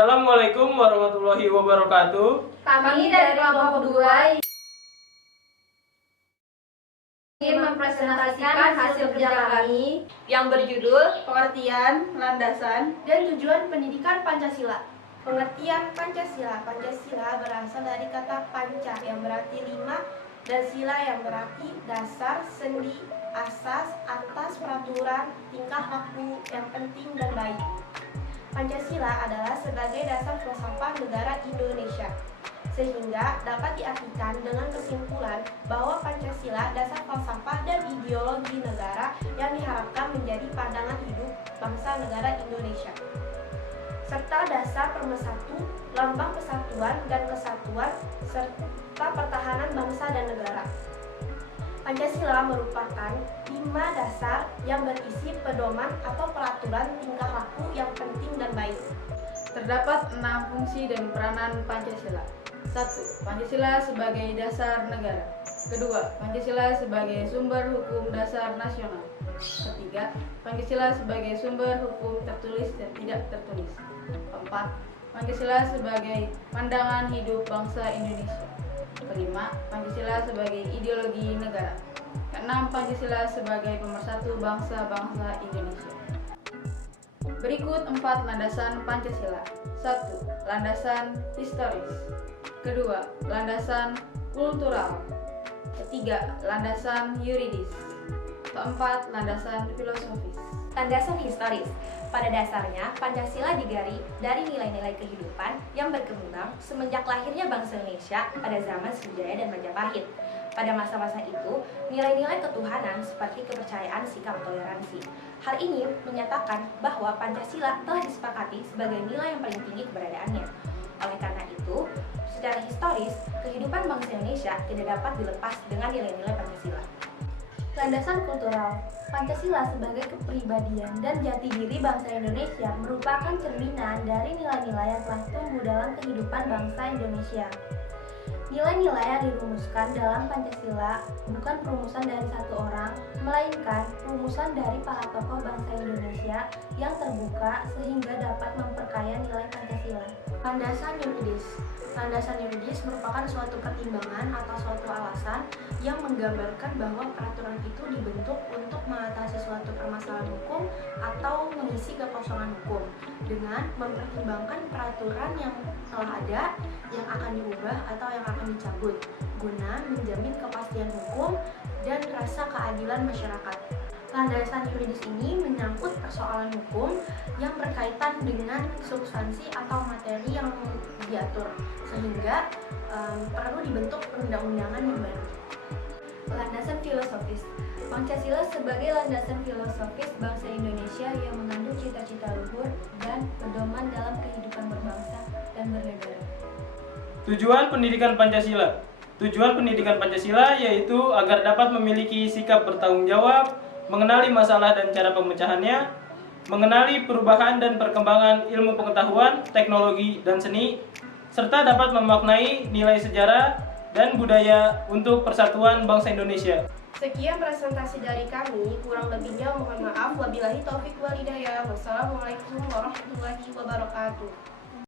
Assalamualaikum warahmatullahi wabarakatuh. Kami dari kelompok 2 ingin mempresentasikan hasil kerja kami yang berjudul Pengertian, landasan, dan tujuan pendidikan Pancasila. pengertian Pancasila. Pancasila berasal dari kata panca yang berarti 5 dan sila yang berarti dasar, sendi, asas, atas, peraturan, tingkah laku yang penting dan baik. Pancasila adalah sebagai dasar filsafat negara Indonesia, sehingga dapat diartikan dengan kesimpulan bahwa Pancasila dasar falsafah dan ideologi negara yang diharapkan menjadi pandangan hidup bangsa negara Indonesia, serta dasar pemersatu, lambang persatuan dan kesatuan, serta pertahanan bangsa dan negara. Pancasila merupakan 5 dasar yang berisi pedoman atau peraturan tingkah laku yang penting dan baik. Terdapat 6 fungsi dan peranan Pancasila. 1. Pancasila sebagai dasar negara. Kedua, Pancasila sebagai sumber hukum dasar nasional. Ketiga, Pancasila sebagai sumber hukum tertulis dan tidak tertulis. 4. Pancasila sebagai pandangan hidup bangsa Indonesia. Kelima, Pancasila sebagai ideologi negara. Keenam, Pancasila sebagai pemersatu bangsa-bangsa Indonesia. Berikut 4 landasan Pancasila. 1. Landasan historis. Kedua, landasan kultural. Ketiga, landasan yuridis. Keempat, landasan filosofis. Landasan historis. Pada dasarnya, Pancasila digali dari nilai-nilai kehidupan yang berkembang semenjak lahirnya bangsa Indonesia pada zaman Sriwijaya dan Majapahit. Pada masa-masa itu, nilai-nilai ketuhanan seperti kepercayaan, sikap toleransi. Hal ini menyatakan bahwa Pancasila telah disepakati sebagai nilai yang paling tinggi keberadaannya. Oleh karena itu, secara historis, kehidupan bangsa Indonesia tidak dapat dilepas dengan nilai-nilai Pancasila. Landasan kultural. Pancasila sebagai kepribadian dan jati diri bangsa Indonesia merupakan cerminan dari nilai-nilai yang telah tumbuh dalam kehidupan bangsa Indonesia. Nilai-nilai yang dirumuskan dalam Pancasila bukan perumusan dari satu orang, melainkan perumusan dari para tokoh bangsa Indonesia yang terbuka sehingga dapat memperkaya nilai Pancasila. Landasan yuridis. Landasan yuridis merupakan suatu pertimbangan atau suatu alasan yang menggambarkan bahwa peraturan itu dibentuk untuk mengatasi suatu permasalahan hukum atau mengisi kekosongan hukum dengan mempertimbangkan peraturan yang telah ada, yang akan diubah atau yang akan dicabut guna menjamin kepastian hukum dan rasa keadilan masyarakat. Landasan yuridis ini menyangkut persoalan hukum yang berkaitan dengan substansi atau materi yang diatur, sehingga perlu dibentuk perundang-undangan yang baru. Landasan filosofis. Pancasila sebagai landasan filosofis bangsa Indonesia yang mengandung cita-cita luhur dan pedoman dalam kehidupan berbangsa dan bernegara. Tujuan pendidikan Pancasila. Tujuan pendidikan Pancasila yaitu agar dapat memiliki sikap bertanggung jawab, mengenali masalah dan cara pemecahannya, mengenali perubahan dan perkembangan ilmu pengetahuan, teknologi, dan seni, serta dapat memaknai nilai sejarah dan budaya untuk persatuan bangsa Indonesia. Sekian presentasi dari kami, kurang lebihnya mohon maaf. Wabillahi taufik wal hidayah. Wassalamualaikum warahmatullahi wabarakatuh.